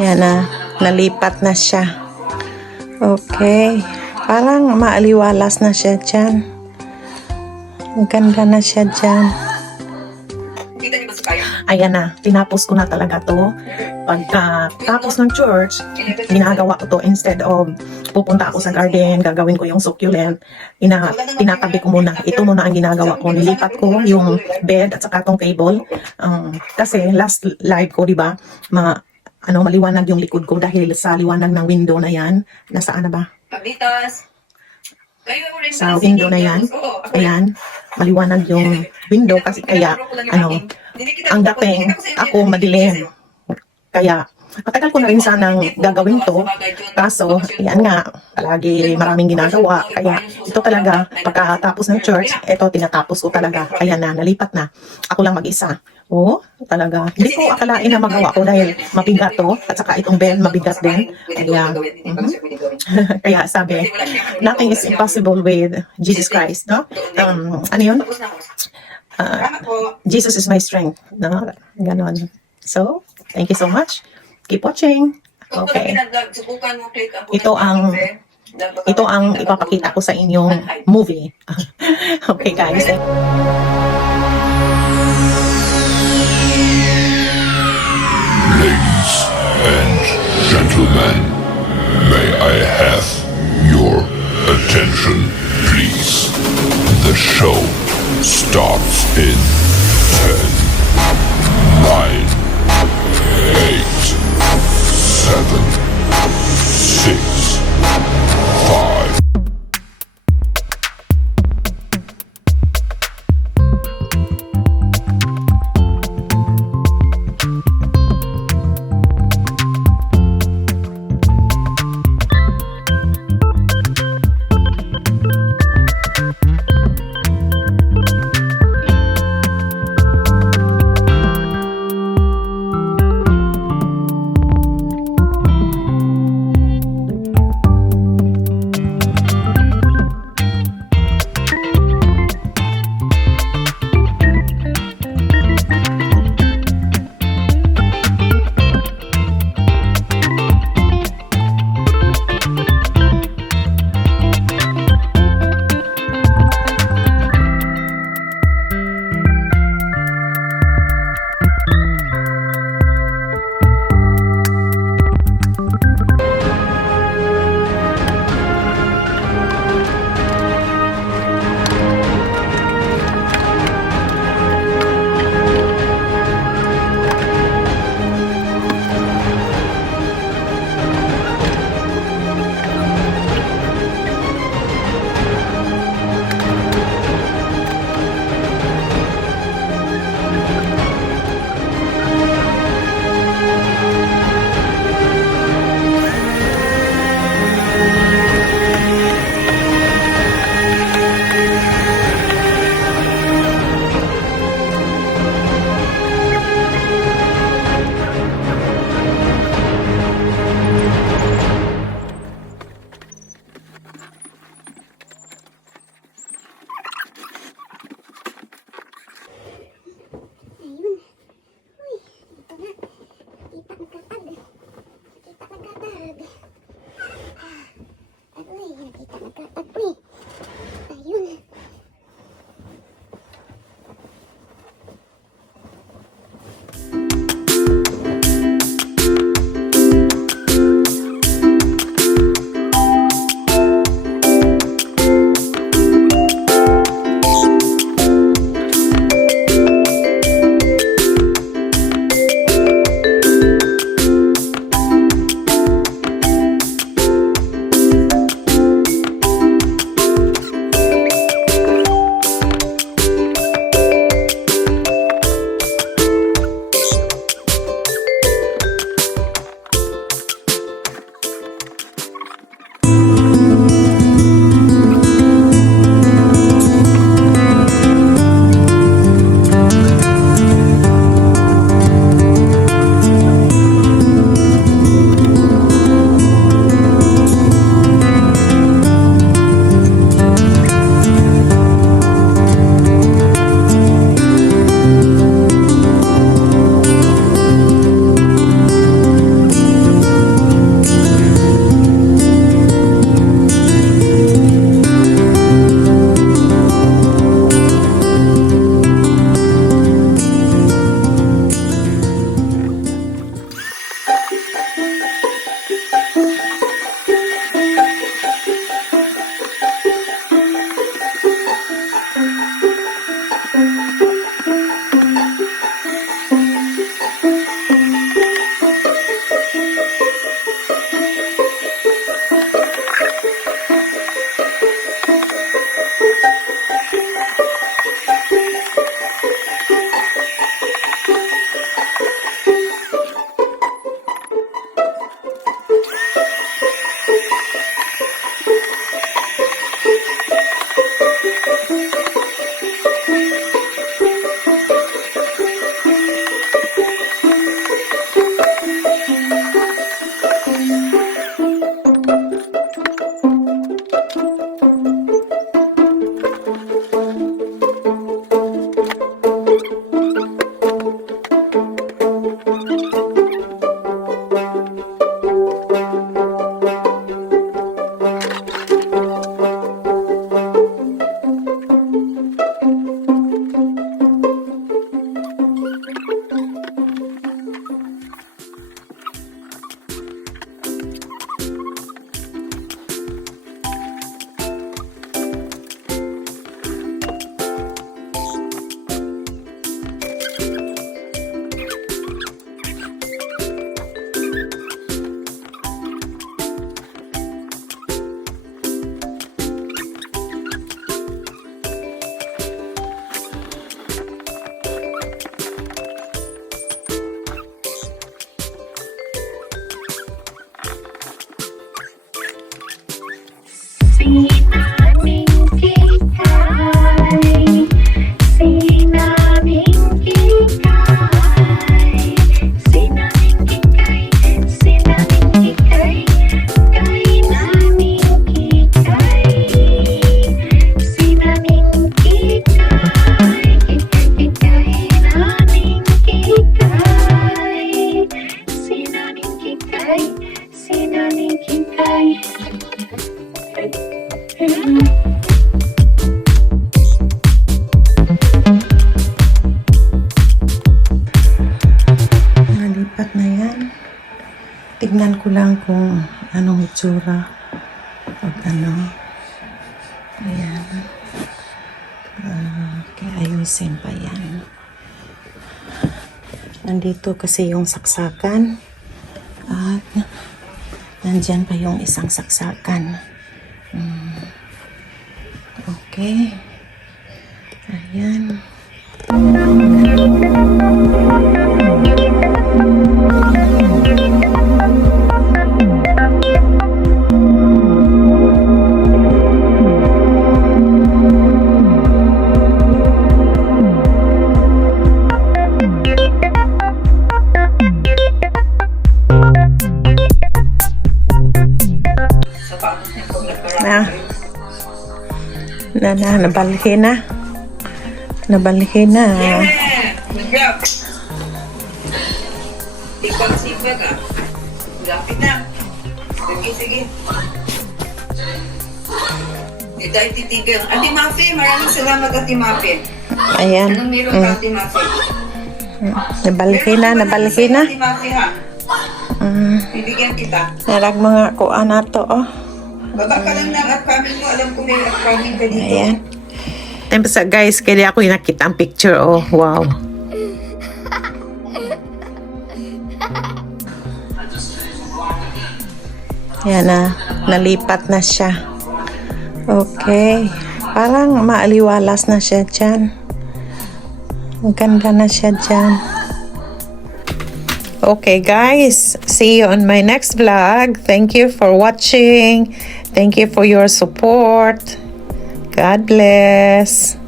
Yan na, nalipat na siya. Okay. Parang maaliwalas na siya dyan. Maganda na siya dyan. Ayan na, tinapos ko na talaga to. Pagkatapos ng church, ginagawa ko to instead of pupunta ako sa garden, gagawin ko yung succulent, tinatabi ko muna. Ito muna ang ginagawa ko. Nilipat ko yung bed at saka tong table. Kasi last live ko, di ba, maliwanag yung likod ko dahil sa liwanag ng window na yan. Nasaan na ba? Sa window na yan. Ayan, maliwanag yung window kasi kaya, ang dating ako madilim. Kaya, matagal ko na rin sanang gagawin to. Kaso, yan nga, palagi maraming ginagawa. Kaya, ito talaga, pagkatapos ng church, ito tinatapos ko talaga. Kaya nalipat na. Ako lang mag-isa. Oo, talaga. Hindi ko akalain na magawa ko dahil mabigat to. At saka itong bell, mabigat din. Kaya, kaya sabi, nothing is impossible with Jesus Christ. No? Ano yun? Jesus is my strength. No? Ganon. So, thank you so much. Keep watching. Okay. Ito ang ipapakita ko sa inyong movie. Okay, guys. Ladies and gentlemen, may I have your attention, please? The show starts in 10, 9, 8, 7, 6, 5. Tignan ko lang kung anong itsura. Pag ano. Ayan. Okay, ayusin pa yan. Nandito kasi yung saksakan. At nandyan pa yung isang saksakan. Okay. Ayan. Nabalhin na. Nabalhin na. Sipag-sipag ah. Lapit na. Sige. Hindi tayo titigil. Ate Mafi, maraming salamat Ate Mafi. Ayan. Anong meron ka Ate Mafi? Nabalhin na. Ate Mafi ha. Bibigyan kita. Narag mga kuha na to, oh. Baba ka lang ng upcoming mo. Alam ko may upcoming ka dito. Ayan. And basta guys, kaya ako yung nakita ang picture, oh. Wow. Yan na. Nalipat na siya. Okay. Parang maaliwalas na siya dyan. Maganda na siya dyan. Okay guys, see you on my next vlog. Thank you for watching. Thank you for your support. God bless.